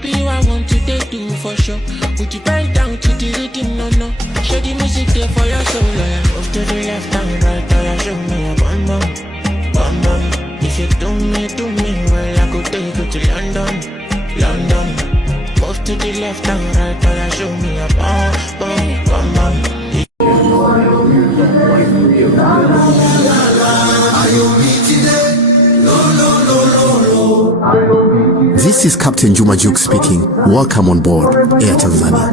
Baby, you I want to take do for sure. Would you bend down to the rhythm, no, no? Show the music there for your soul, yeah. Move to the left and right, oh yeah, show me a bum bum, bum bum. If you do me well, I could take you to London, London. Move to the left and right, oh yeah, show me a bum bum, bum bum. This is Captain Juma Jux speaking. Welcome on board Air Tanzania.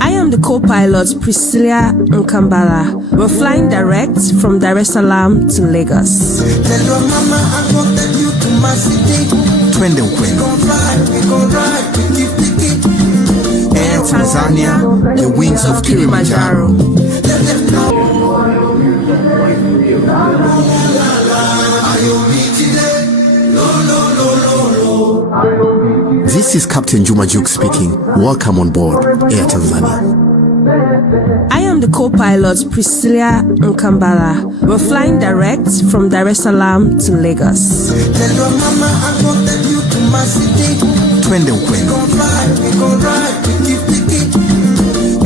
I am the co-pilot Priscilla Nkambala. We're flying direct from Dar es Salaam to Lagos. Tell your mama I go take you to my city. Twende ukwenu. We gon' ride, picky. Air Tanzania, the wings of Kilimanjaro. Let them know. Are you me today? This is Captain Juma Jux speaking. Welcome on board Air Tanzania. I am the co-pilot Priscilla Nkambala. We're flying direct from Dar es Salaam to Lagos. Tell your mama I go take you to my city. Twende ukwenu. We gon' ride, picky.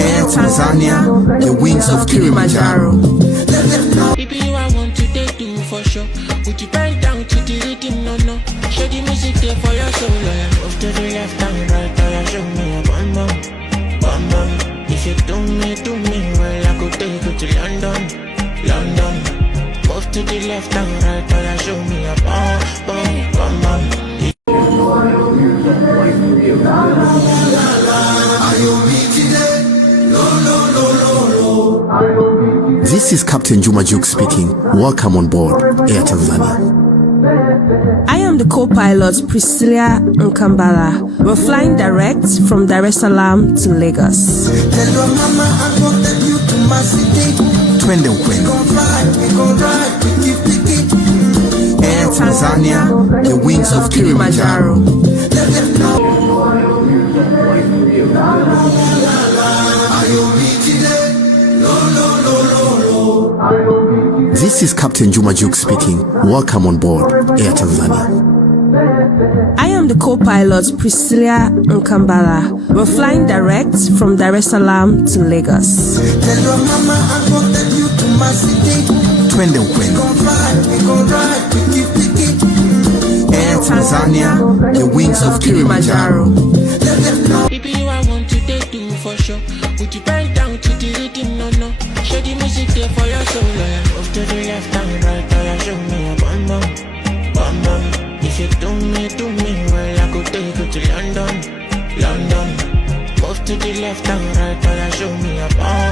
Air Tanzania, the wings of Kilimanjaro. Let them know. Baby, you I want to take do for sure. Would you bend down to the rhythm, no, no? Show the music there for your soul, yeah. Move to the left and right, oh yeah, show me a bum bum, bum bum. If you do me well, I could take you to London, London. Move to the left and right, oh yeah, show me a bum bum, bum bum. Are you me today? This is Captain Juma Jux speaking. Welcome on board Air Tanzania. I am the co-pilot Priscilla Nkambala. We're flying direct from Dar es Salaam to Lagos. Tell your mama I go take you to my city. Twende ukwenu. We gon' ride, picky. Air Tanzania, the wings of Kilimanjaro. Let them know. Are you me today? This is Captain Juma Jux speaking. Welcome on board Air Tanzania. I am the co-pilot Priscilla Nkambala. We're flying direct from Dar es Salaam to Lagos. Tell your mama I go take you to my city. Twende ukwenu. We gon' ride, picky. Air Tanzania, the wings of Kilimanjaro. Let them know. Baby, you I want to take do for sure. Would you bend down to the rhythm, no, no? Show the music there for your soul, yeah. Move to the left and right, oh yeah, show me a bum bum, bum bum. If you do me well, I could take you to London, London. Move to the left and right, oh yeah, show me a bum